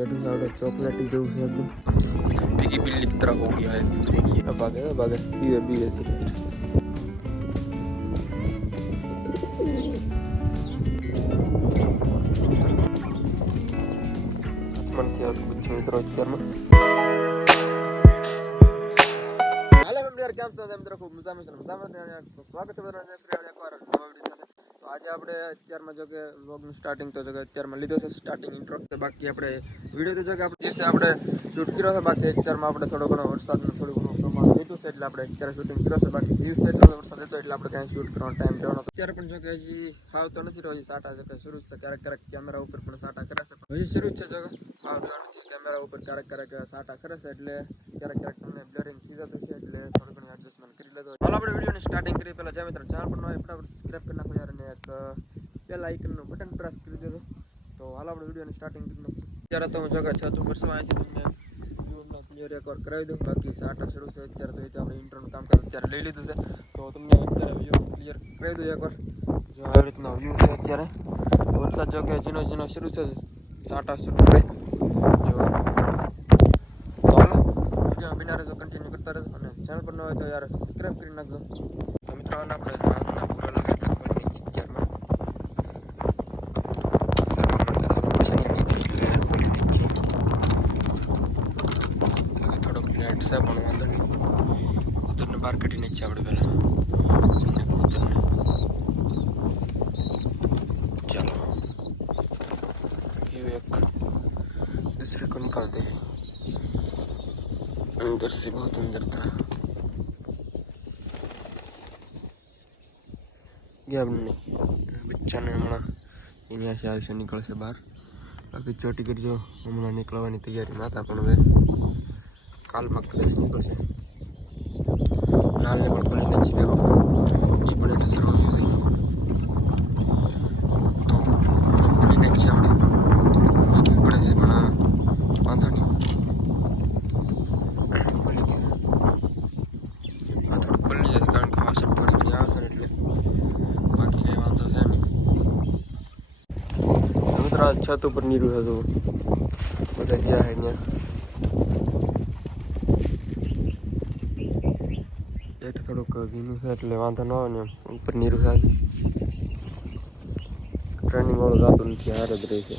चॉकलेटी जो से एकदम पिगी बिल्ली की तरह हो गया है। देखिए अब आगे पीवे पीवे से मन किया तो कुछ मित्रों में હાલો મિત્ર કેમ છો મિત્ર ખૂબ મજામાં છો સ્વાગત છે બધાને ફરી એકવાર નવા વિડિયો સાથે તો આજે આપણે અત્યારમાં જો કે વ્લોગનું સ્ટાર્ટિંગ તો જો કે અત્યારમાં લીધો છે સ્ટાર્ટિંગ ઇન્ટ્રો તો બાકી આપણે વિડિયો તો જો કે આપણે જે આપણે શૂટ કર્યો છે બાકી અત્યારમાં આપણે થોડો ઘણો વરસાદનું થોડું ઘણું પ્રમાણ લીધું છે એટલે આપણે અત્યારે શૂટિંગ કર્યો છે બાકી દિવસ એટલો વરસાદ હતો એટલે આપણે કાંઈ શૂટ કરવાનો ટાઈમ રહેવાનો અત્યારે પણ જો કે હજી હાવ તો નથી રહ્યો હજી સાટા જો કે શરૂ છે ક્યારેક કેમેરા ઉપર પણ સાટા કરે છે હજી શરૂ છે જો કે હાવ નથી કેમેરા ઉપર ક્યારેક સાટા કરે છે એટલે ક્યારેક તમને બ્લરિંગ થઈ જતું છે એટલે થોડું ઘણું એડજસ્ટમેન્ટ કરી લેજો હાલ આપણે વિડીયોની સ્ટાર્ટિંગ કરી પહેલાં જે મિત્રો ચેનલ પર ન હોય ફટાફટ સબસ્ક્રાઈબ કરી નાખો યાર અને એક બેલ આઇકનનું બટન પ્રેસ કરી દેજો તો હાલ આપણે વિડીયોની સ્ટાર્ટિંગ કરી નાખીશું અત્યારે તો હું જગા છત ઉપર છું અહીંથી તમને વ્યૂમાં ક્લિયર એકવાર કરાવી દઉં બાકી સાટા શરૂ છે અત્યારે તો આપણે ઇન્ટ્રોનું કામ અત્યારે લઈ લીધું છે તો તમને અત્યારે વ્યૂ ક્લિયર કરાવી દઉં એકવાર જો આવી રીતનો વ્યૂ છે અત્યારે વરસાદ જો કે ઝીણો ઝીણો શરૂ છે સાટા શરૂ થાય જો બિના રહેજો કન્ટિન્યુ કરતા રહેજો અને ચેનલ પર ન હોય તો યાર સબસ્ક્રાઈબ કરી નાખજો તો મિત્રો આને આપણે હાથના પૂરા લગાવી નાખવાની અત્યારમાં થોડોક લેટ છે પણ વાંધો નહીં કૂતરને બહાર કાઢીને જ છે આપણે પહેલાં કૂતરને ચાલો ये एक दूसरे को निकालते हैं अंदर से बहुत अंदर था गया नहीं बच्चा ने हमारा यहाँ से आज से निकल से बाहर बाकी ચોટી કરજો હમણાં નીકળવાની તૈયારીમાં હતા પણ હવે કાલમાં કદાચ નીકળશે નાલને પણ ખોલીને જ ગયો એ પણ એટલે સર્વ યુઝ તો ખોલીને જ છે આપણે મુશ્કેલ પડે છે પણ વાંધો નહીં छत ऊपर नहीं रुका तो पता क्या है यहाँ थोड़ोक भीनु है એટલે વાંધો ન આવે ને ઉપર નહીં રૂકા ટ્રેનિંગ વાળો જાતો નથી હાર જ રહે છે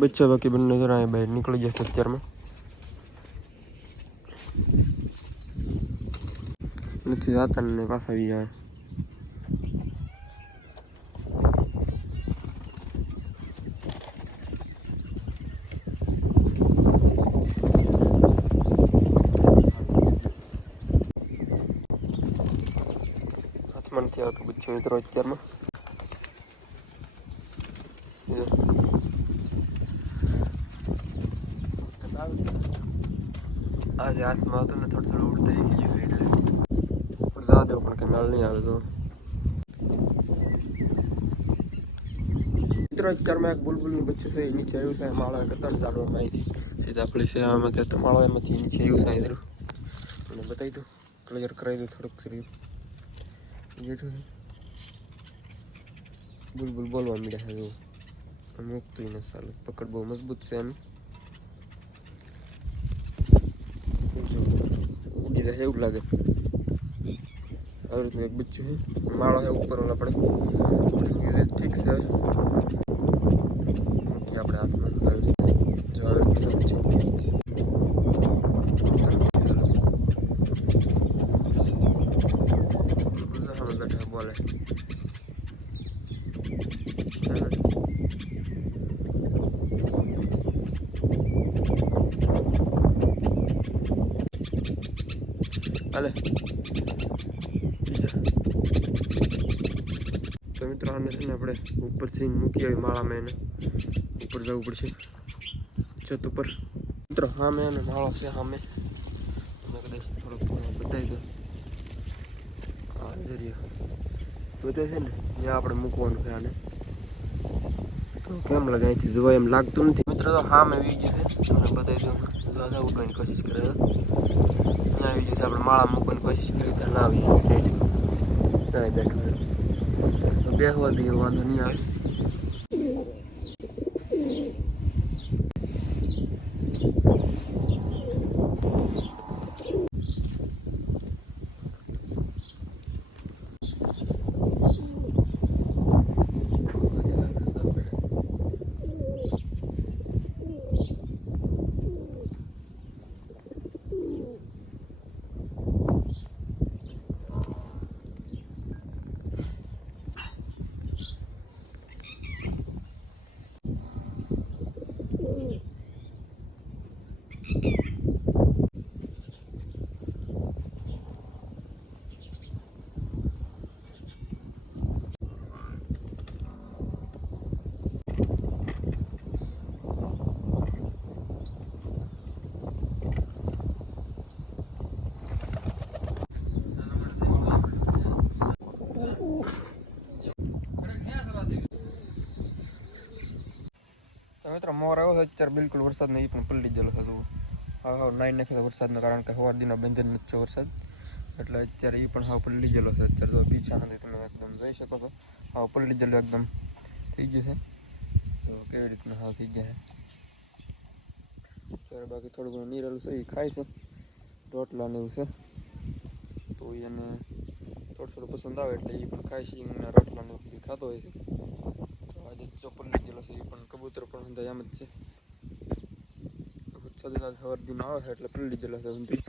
બચ્ચા બાકી બંને જરા બહાર નીકળી જશે અત્યારમાં નથી જાતા ને પાછા આવી જાય નથી આવતું બચ્ચું મિત્રો અત્યારમાં આજે હાથમાં આવતું ને થોડું ઉડતા ગયું એટલે જા દેવું પણ કંઈ નાલ નહીં આવે તો મિત્રો અત્યારમાં એક બુલબુલનું બચ્ચું છે એ નીચે આવ્યું છે માળા કરતા ઝાડવામાં અહીંથી સીધા આપણી સેવામાં ત્યાં તો માળા એમાંથી નીચે આવ્યું છે ઇધર અને બતાવી દઉં ક્લિયર કરાવી દઉં થોડુંક કર્યું જેઠું બુલબુલ બોલવા મળ્યા છે જો મૂકતું ને સારું પકડ બહુ મજબૂત છે એમ ઉડી જાય એવું લાગે આવી રીતનું એક બચ્ચું છે માળો છે ઉપર ઓલા આપણે ઠીક છે મૂકી આપણે હાથમાં આવી રીતે જો આવી રીતનું બચ્ચું બોલે હાલે તો મિત્રો આને છે ને આપણે ઉપરથી મૂકી આવી માળામાં એને ઉપર જવું પડશે છત ઉપર મિત્રો હા મેં એને માળો છે સામે તમે કદાચ થોડોક બતાવી દો હા જરીએ બધે છે ને ત્યાં આપણે મૂકવાનું છે આને તો કેમ લાગે અહીંથી જોવા એમ લાગતું નથી મિત્રો તો હા મેં આવી ગયું છે તમને બતાવી દઉં જોવા ઉઠવાની કોશિશ કરે અહીંયા આવી ગયું છે આપણે માળા મૂકવાની કોશિશ કરી તો ના આવી જાય બેઠું બેસવા દઈએ વાંધો નહીં આવે મિત્રો મોર આવ્યો છે અત્યારે બિલકુલ વરસાદ નહીં પણ પલળી ગયેલો છે જુઓ. હા નાઈ નાખે વરસાદના કારણ કે સવાર દિના બંધન નથી વરસાદ એટલે અત્યારે એ પણ હાવ પલળી ગયેલો છે. અત્યારે તો પીછા નથી તમે એકદમ જોઈ શકો છો હાવ પલળી ગયેલો એકદમ થઈ ગયું છે. તો કેવી રીતના હાવ થઈ ગયા છે અત્યારે બાકી થોડું ઘણું નીરેલું છે એ ખાય છે રોટલા ને એવું છે તો એને થોડું થોડું પસંદ આવે એટલે એ પણ ખાય છે એના રોટલા ને બધું ખાતો હોય છે. તો આજે જો પલળી ગયેલો છે એ પણ કબૂતર પણ બધા એમ જ છે વરસાદ સવાર દિન આવે છે એટલે પલળી ગયેલો છે ઊંધી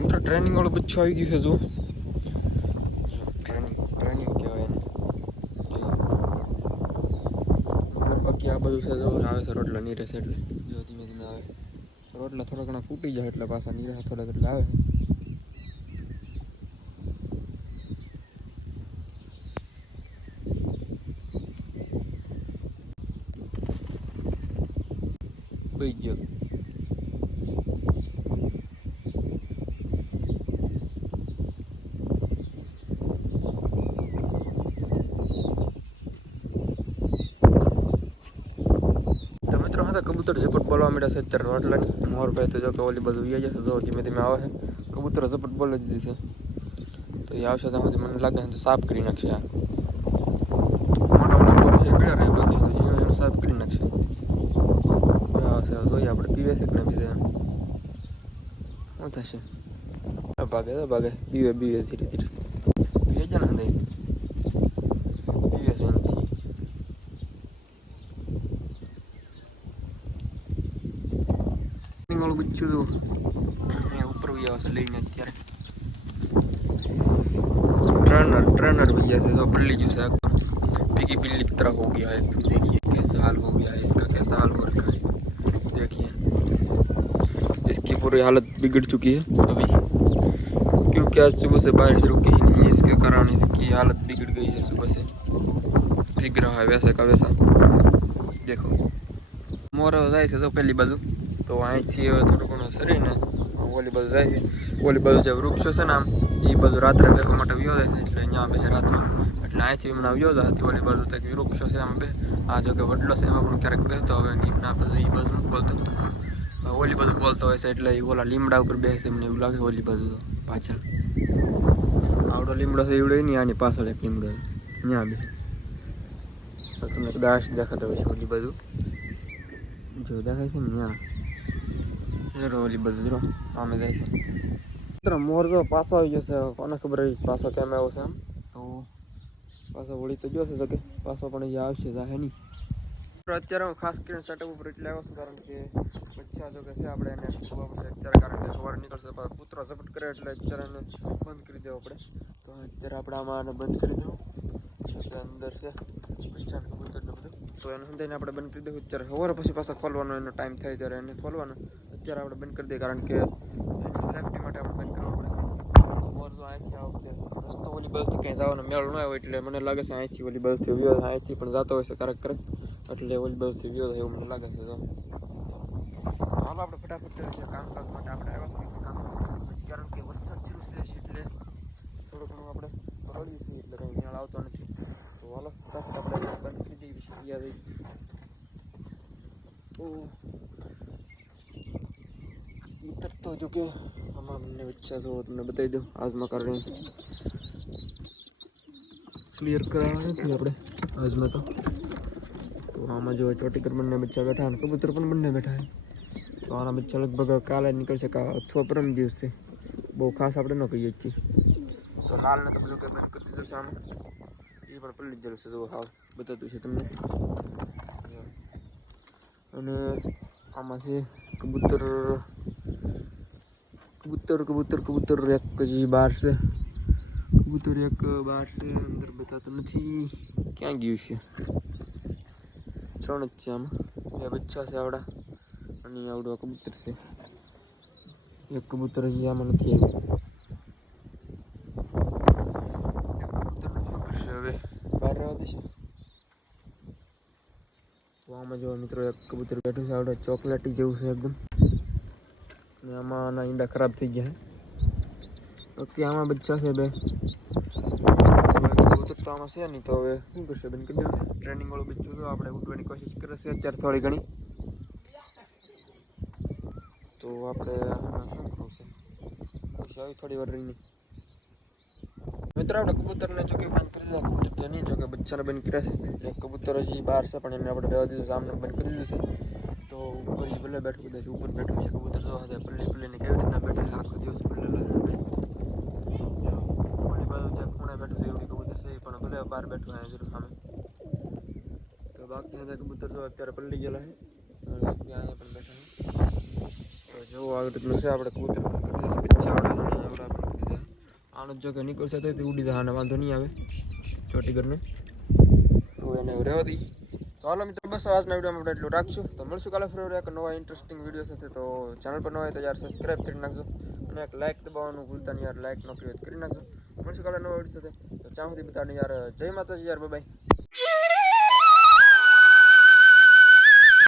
મિત્રો ટ્રેનિંગ વાળું બચ્ચું આવી ગયું છે જો ટ્રેનિંગ કહેવાય એને. બાકી આ બધું છે જો આવે છે રોટલા નીરે છે એટલે જો ધીમે ધીમે આવે રોટલા થોડા ઘણા ફૂટી જાય એટલે પાછા નીરે થોડાક એટલે આવે બઈ ગયો. કબૂતર ઝપટ બોલવા માંડ્યા છે અત્યારે રોટલાની મોર ભાઈ તો જો કે ઓલી બાજુ વ્યાજ જશે જો ધીમે ધીમે આવે છે કબૂતર ઝપટ બોલી દીધી છે તો એ આવશે ત્યાં સુધી મને લાગે તો સાફ કરી નાખશે આ મોટા મોટા મોર છે પીળા રહે બાકી જીવન સાફ કરી નાખશે. જોઈએ આપણે પીવે છે કે ના પીવે શું થશે ભાગે ભાગે પીવે ધીરે ધીરે પીવે છે ને પીવે છે એમથી વાળું બચ્ચું ઉપર આવશે લઈને અત્યારે ट्रेनर भैया से तो पल्ली जो है पिगी बिल्ली की तरह हो गया है. देखिए कैसा हाल हो गया है इसका कैसा हाल हो रखा है देखिए इसकी पूरी हालत बिगड़ चुकी है अभी क्योंकि आज सुबह से बारिश रुकी ही नहीं है इसके कारण इसकी हालत बिगड़ गई है. सुबह से भीग रहा है वैसे का वैसा देखो मोर जाए से तो पहली बाजू तो અહીં થી થોડું ઘણું સરીને ઓલી બાજુ જાય છે ઓલી બાજુ જે વૃક્ષો છે ને આમ એ બાજુ રાત્રે બેસવા માટે વ્યો જાય છે એટલે અહીંયા બે રાતમાં એટલે અહીંથી હમણાં વ્યો જતી ઓલી બાજુ તક વૃક્ષો છે આમ બે આ જો કે વડલો છે એમાં પણ ક્યારેક બેસતો હવે એમના પાસે એ બાજુ બોલતો ઓલી બાજુ બોલતો હોય છે એટલે એ ઓલા લીમડા ઉપર બેસે એમને એવું લાગે ઓલી બાજુ તો પાછળ આવડો લીમડો છે એવડો નહીં આની પાછળ એક લીમડો ત્યાં બે તમને દાશ દેખાતો હોય છે ઓલી બાજુ જો દેખાય છે ને ત્યાં ઓલી બાજુ આમે જાય છે મિત્રો મોર જો પાછો આવી ગયો છે કોને ખબર પાછો કેમ આવ્યો છે આમ તો પાછો વળી તો ગયો છે તો કે પાછો પણ અહીંયા આવશે જાહે નહીં અત્યારે હું ખાસ કરીને સેટઅપ ઉપર એટલે આવ્યો છું કારણ કે બચ્ચા જો કે છે આપણે એને ખોવા પડશે અત્યારે કારણ કે સવારે નીકળશે કૂતરો ઝપટ કરે એટલે અત્યારે એને બંધ કરી દેવો પડે તો અત્યારે આપણે આમાં આને બંધ કરી દેવું એટલે અંદર છે બચ્ચાને કબૂતરને બધું તો એને સમજાઈને આપણે બંધ કરી દેવું અત્યારે સવારે પછી પાછા ખોલવાનો એનો ટાઈમ થાય ત્યારે એને ખોલવાનો અત્યારે આપણે બંધ કરી દઈએ કારણ કે એની સેફટી માટે આપણે બંધ કરવો પડે મોર જો અહીંથી આ વખતે રસ્તો ઓલી બાજુથી ક્યાંય જવાનો મેળ ન આવ્યો એટલે મને લાગે છે અહીંથી ઓલી બાજુથી વ્યો અહીંથી પણ જતો હોય છે ક્યારેક એટલે ઓલી બાજુથી વ્યો થાય એવું મને લાગે છે તો હાલો આપણે ફટાફટ છે કામકાજ માટે આપણે આવ્યા છીએ કામ પછી કારણ કે વરસાદ શરૂ છે એટલે થોડું ઘણું આપણે રડીએ છીએ એટલે કંઈ મેળ આવતો નથી તો હાલો ફટાફટ આપણે બંધ કરી દઈએ પછી યાદ આવી તો ઉતરતો જો કે આમાં અમને બચ્ચા જો તમને બતાવી દઉં આજમાં કારણે ક્લિયર કરાવવા નથી આપણે આજમાં તો આમાં જો ચોટીકર બંને બચ્ચા બેઠા અને કબૂતર પણ બંને બેઠા છે તો આના બચ્ચા લગભગ કાલે નીકળશે અથવા પરમ દિવસે બહુ ખાસ આપણે ન કહીએ છીએ તો લાલને તો બધું કંઈ બંધ કરી દીધું છે આમાં એ પણ પલળી જ જશે જો હાવ બતાતું છે તમને અને આમાં છે કબૂતર એક હજી બહાર છે કબૂતર એક બહાર છે અંદર બતાતું નથી ક્યાં ગયું છે 3 જ છે આમાં બે બચ્ચા છે આવડા અને આવડું કબૂતર છે એક કબૂતર હજી આમાં નથી આવ્યું કબૂતરનું શું કરશે હવે બહાર રહેવા દેશે તો આમાં જો મિત્રો એક કબૂતર બેઠું છે આવડે ચોકલેટી જેવું છે એકદમ અને આમાં આના ઈંડા ખરાબ થઈ ગયા છે ઓકે આમાં બચ્ચા છે બે કબૂતર તો આમાં છે નહીં તો હવે શું કરશે બેન કરી દેવું ટ્રેનિંગ વાળું બચ્ચું તો આપણે ઉઠવાની કોશિશ કરે છે અત્યારે થોડી ઘણી તો આપણે આમાં શું કરવું છે પછી આવી થોડી વાર રહીને મિત્રો આપણે કબૂતરને જો કે બંધ કરી દીધા કબૂતર ત્યાં નહીં જો કે બચ્ચાને બંધ કર્યા છે એક કબૂતર હજી બહાર છે પણ એને આપણે રહેવા દીધું સામને બંધ કરી દીધું છે તો ઉપર ભલે બેઠું કદાચ ઉપર બેઠું છે કબૂતર જો પલ્લીને કેવી રીતના બેઠું છે આખો દિવસ પલ્લેલા ઓલી બાજુ જ્યાં ખૂણે બેઠું છે એવડી કબૂતર છે પણ ભલે બહાર બેઠું અહીંયા જરૂર સામે તો બાકી બધા કબૂતર જો અત્યારે પલ્લી ગયેલા છે અને અહીંયા પણ બેઠા છે તો જેવું આવી રીતનું છે આપણે કબૂતર પણ કરી દઈશું બચ્ચા આવડે એવડા પણ કરી દીધા આનો જો કે નીકળશે તો ઉડી જાય આને વાંધો નહીં આવે ચોટી ઘરને તો એને રહેવા દઈ તો હાલો મિત્રો બસ આજના વિડીયોમાં આપણે એટલું રાખશું તો મળશું કાલે ફરી એક નવા ઇન્ટરેસ્ટિંગ વિડીયો સાથે તો ચેનલ પર ન હોય તો યાર સબસ્ક્રાઈબ કરી નાખજો અને એક લાઇક દબાવવાનું ભૂલતા નહીં યાર લાઇક નો ક્રિએટ કરી નાખજો મળશું કાલે નવા વિડીયો સાથે તો ત્યાં સુધી બધાને યાર જય માતાજી યાર બાય.